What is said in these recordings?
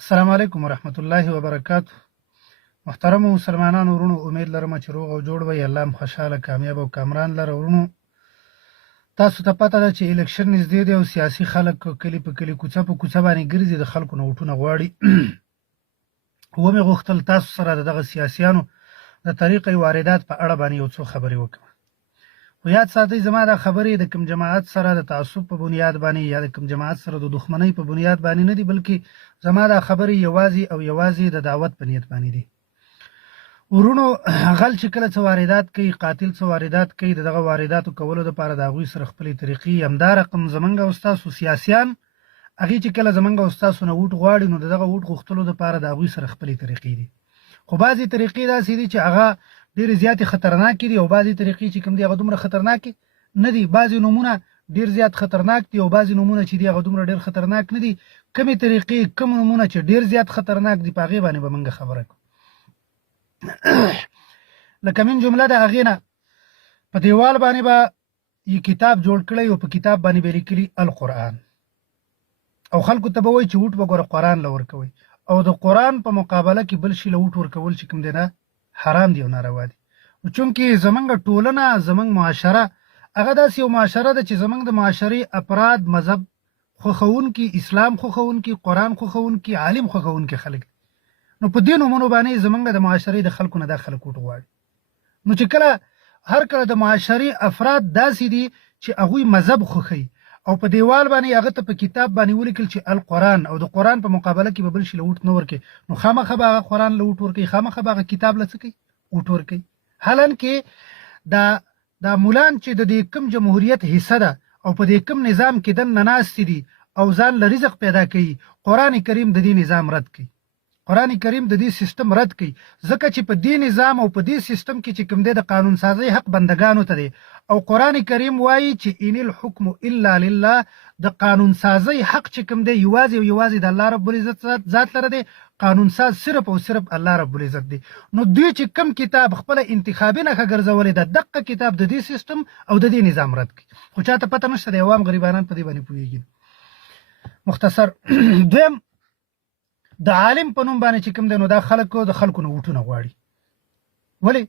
السلام علیکم ورحمت الله وبرکاته. محترم مسلمانانو ورونو، امید لرم چې روغ او جوړ وي. الله هم خوشحاله، کامیاب او کامران لره. ورونو، تاسو ته پته ده چې الیکشن نږدې دی او سیاسي خلک کلي په کلي، کوڅه په کوڅه باندې ګرځي، د خلکو نه ووټونه غواړي. ومې غوښتل تاسو سره د دغه سیاسیانو د طریقې واردات په اړه باندې یو څو خبرې وکړم. خو یاد ساتئ، زما دا خبرې د کوم جماعت سره د تعصب په بنیاد باندې یا د کوم جماعت سره د دښمنۍ په بنیاد باندې نه دي، بلکې زما دا خبرې یوازې او یوازې د دعوت په نیت باندې دي. ورونو، غل چې کله څه واردات کوي، قاتل څه واردات کوي، دغه وارداتو کولو دپاره د هغوی سره خپلې طریقې، همدا رقم زمونږ او ستاسو سیاسیان هغې چې کله زمونږ او ستاسو نه ووټ غواړي، نو د دغه ووټ غوښتلو دپاره د هغوی سره خپلې طریقې دي. خو بعضې طریقې داسې دي چې هغه ډېرې زیاتې خطرناکې دي، او بعضې طریقې چې کوم دي هغه دومره خطرناکې نه دي. بعضې نومونه ډېر زیات خطرناک دي او بعضې نومونه چې دي هغه دومره ډېر خطرناک نه دي. کومې طریقې، کوم نومونه چې ډېر زیات خطرناک دي، په هغې باندې به موږ خبره کوو. لکه من جمله د هغې نه په دیوال باندې به یې کتاب جوړ کړی او په کتاب باندې به یې لیکلي القرآن، او خلکو ته به وایي چې ووټ به ګوره قرآن له ورکوئ، او د قرآن په مقابله کې بل شي له ووټ ورکول چې کوم دی نه حرام دی او ناروا دی. نو چونکې زمونږ ټولنه، زمونږ معاشره هغه داسې یو معاشره ده چې زمونږ د معاشرې افراد مذهب خوښوونکي، اسلام خوښوونکي، قرآن خوښوونکي، عالم خوښوونکي خلک. نو په دې نومونو باندې زمونږ د معاشرې د خلکو نه دا خلک ووټ غواړي. نو چې کله هر کله د معاشرې افراد داسې دي چې هغوی مذهب خوښوي او په دیوال باندې هغه ته په کتاب باندې ولیکل چې القرآن، او د قرآن په مقابله کې به بل شي له ووټ نه ورکوي، نو خامخا به هغه قرآن له ووټ ورکوي، خامخا به هغه کتاب له څه کوي، ووټ ورکوي. حالانکې دا مولان چې د دې کوم جمهوریت حصه ده او په دې کوم نظام کې دننه ناستې دي او ځان له رزق پیدا کوي، قرآن کریم د دې نظام رد کوي. قرآن کریم د دې سیستم رد کوي، ځکه چې په دې نظام او په دې سیستم کې چې کوم دی د قانون سازۍ حق بندگانو ته دی، او قرآن کریم وایي چې ان الحکم الا لله، د قانون سازۍ حق چې کوم دی یوازې او یوازې د الله رب العزت ذات لره دی. قانون ساز صرف او صرف الله رب العزت دی. نو دوی چې کوم کتاب خپله انتخابي نښه ګرځولې ده، دقه کتاب د دې سیستم او د دې نظام رد کوي. خو چاته پته نشته، د عوام غریبانان په دې باندې پوهېږي. مختصر دویم، د عالم په نوم باندې چې کوم دی، نو دا خلکو د خلکو نه ووټونه غواړي. ولې؟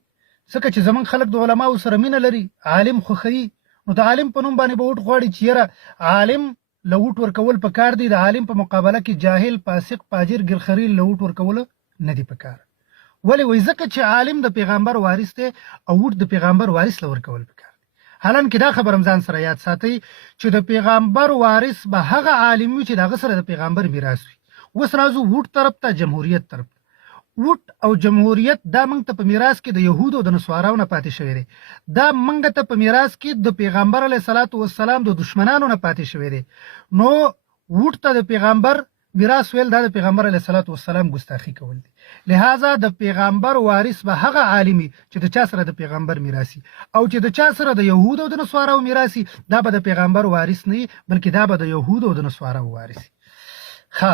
ځکه چې زمونږ خلک د علماو سره مینه لري، عالم خوښوي، نو د عالم په نوم باندې به ووټ غواړي چې یاره عالم له ووټ ورکول په کار دی، د عالم په مقابله کې جاهل، فاسق، فاجر، ګرخریل له ووټ ورکول نه دي په کار. ولې؟ وایي ځکه چې عالم د پیغمبر وارث دی او ووټ د پیغمبر وارث له ورکول په کار دی. حالانکې دا خبر هم ځان سره یاد ساتئ چې د پیغمبر وارث به هغه عالم وي چې د هغه سره د پیغمبر میراث وي. اوس راځو ووټ طرف ته، جمهوریت طرف ته. ووټ او جمهوریت دا موږ ته په میراث کې د یهودو او د نصاراو نه پاتې شوی دی. دا موږ ته په میراث کې د پیغمبر علیه الصلاة والسلام د دشمنانو نه پاتې شوی دی. نو ووټ ته د پیغمبر میراث ویل دا د پیغمبر علیه الصلاة والسلام ګستاخي کول دي. لہذا د پیغمبر وارث به هغه عالمي چې د چا سره د پیغمبر میراثي، او چې د چا سره د یهودو او د نصاراو میراثي، دا به د پیغمبر وارث نه وي، بلکې دا به د یهودو او د نصاراو وارثي. ښه،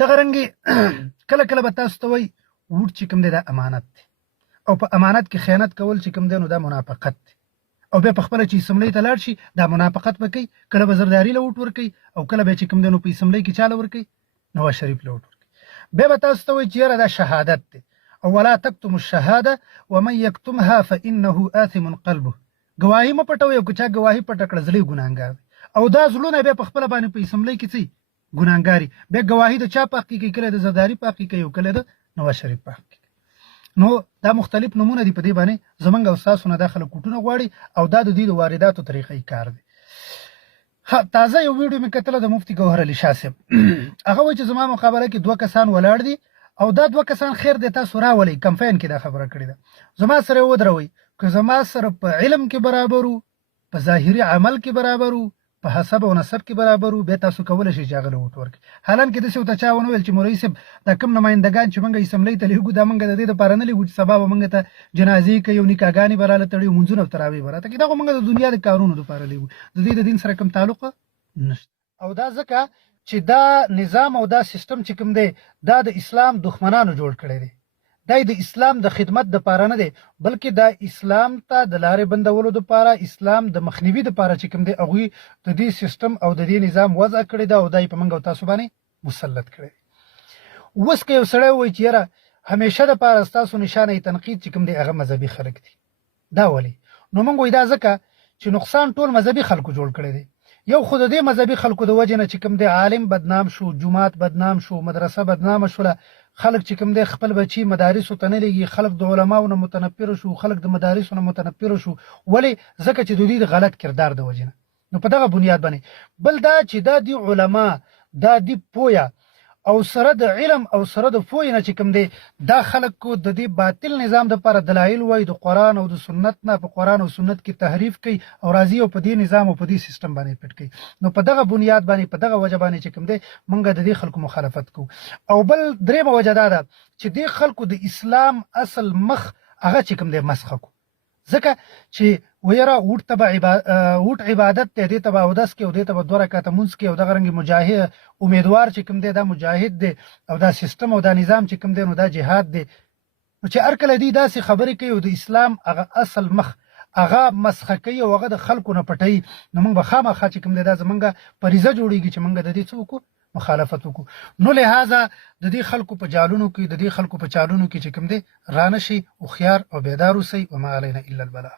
دغه رنګې کله کله به تاسو ته وایي ووټ چې کوم دی دا امانت دی، او په امانت کې خیانت کول چې کوم دی نو دا منافقت دی، او بیا په خپله چې اسمبلۍ ته لاړ شي دا منافقت به کوي. کله به زرداري له ووټ ورکوي او کله به چې کوم دی نو په اسمبلۍ کې چا له ورکوي، نواز شریف له ووټ ورکوي. بیا به تاسو ته وایي چې یاره دا شهادت دی، او ولا تکتم الشهاده ومن یکتمها فانه آثم قلبه. ګواهي مه پټوئ، او که چا ګواهي پټه کړه زړه یې ګناهګار دی، او دا زړونه بیا په خپله باندې په اسمبلۍ کې څه ګناهګاري. بیا ګواهي د چا په حق کې کوي، کله د زرداري په حق کې کوي او کله د نواز شریف په حق کې. نو دا مختلف نومونه دي، په دې باندې زمونږ او ستاسو نه دا خلک ووټونه غواړي، او دا د دوی د وارداتو طریقې کار دی. تازه یو ویډیو مې کتله د مفتي ګوهر علي شاه صاحب، هغه وایي چې زما مقابله کې 2 کسان ولاړ دي، او دا 2 کسان خیر دی تاسو راولئ. کمپاین کې دا خبره کړې ده، زما سره یې ودروئ، که زما سره په علم کې برابر وو، په ظاهري عمل کې برابر وو، په حسب او نسب کې برابر وو، بیا تاسو کولی شئ چې هغه له ووټ ورکړئ. حالانکې داسې ورته چا ونه ویل چې مولوي صاحب دا کوم نمایندګان چې موږ اسمبلۍ ته لیږو دا موږ د دې دپاره نه لیږو چې سبا به موږ ته جنازې کوي او نکاحګانې به راله تړي او مونځونه او تراویح به راته کوي. دا خو موږ د دنیا د کارونو دپاره لیږو، د دې د دین سره کوم تعلق نشته. او دا ځکه چې دا نظام او دا سیستم چې کوم دی دا د اسلام دښمنانو جوړ کړی دی. دا د اسلام د خدمت د پاره نه دی، بلکې دا اسلام ته د لارې بندولو د پاره، اسلام د مخنیوي د پاره چې کوم دی هغوی د دې سیستم او د دې نظام وضع کړی ده، او دا یې په موږ او تاسو باندې مسلط کړی دی. اوس که یو سړی وایي چې یاره همیشه دپاره ستاسو نشانه تنقید چې کوم دی هغه مذهبي خلک دي، دا ولې؟ نو موږ وایو دا ځکه چې نقصان ټول مذهبي خلکو جوړ کړی دی. یو خو د دې مذهبي خلکو د وجې نه چې کوم دی عالم بدنام شو، جومات بدنام شو، مدرسه بدنامه شوله، خلک چې کوم دی خپل بچي مدارسو ته نه لېږي، خلک د علماو نه متنفره شو، خلک د مدارسو نه متنفره شو. ولې؟ ځکه چې د دوی د غلط کردار د وجې نه. نو په دغه بنیاد باندې بل دا چې دا دی علما، دا دی پویا، او سره د علم او سره د پوهې نه چې کوم دی دا خلکو د دې باطل نظام دپاره دلایل وایي د قرآن او د سنت نه، په قرآن او سنت کې تحریف کوي او راځي او په دې نظام او په دې سیستم باندې پټ کوي. نو په دغه بنیاد باندې په دغه وجه باندې چې کوم دی موږ د دې خلکو مخالفت کوو. او بل درېیمه وجه دا ده چې دې خلکو د اسلام اصل مخ هغه چې کوم دی مسخه کو، ځکه چې ویره اوټ عبادت دی، دې ته به اودس کې او دې ته به 2 رکعته مونځ کې او دغه رنګې مجاهد امیدوار چې کوم دی دا مجاهد دی او دا سیستم او دا نظام چې کوم دی نو دا جهاد دی. نو چې هر کله دی داسې خبرې کوي او د اسلام هغه اصل مخ هغه مسخه کوي او هغه د خلکو نه پټوي، نو موږ به خامخا چې کوم دی دا زمونږ فریضه جوړېږي چې موږ د دې څه وکړو، مخالفت وکړو. نو لہذا د دې خلکو په جالونو کې، د دې خلکو په چالونو کې چې کوم دی رانه شي، هوښیار او بیدار اوسئ. وما علینا الا البلاغ.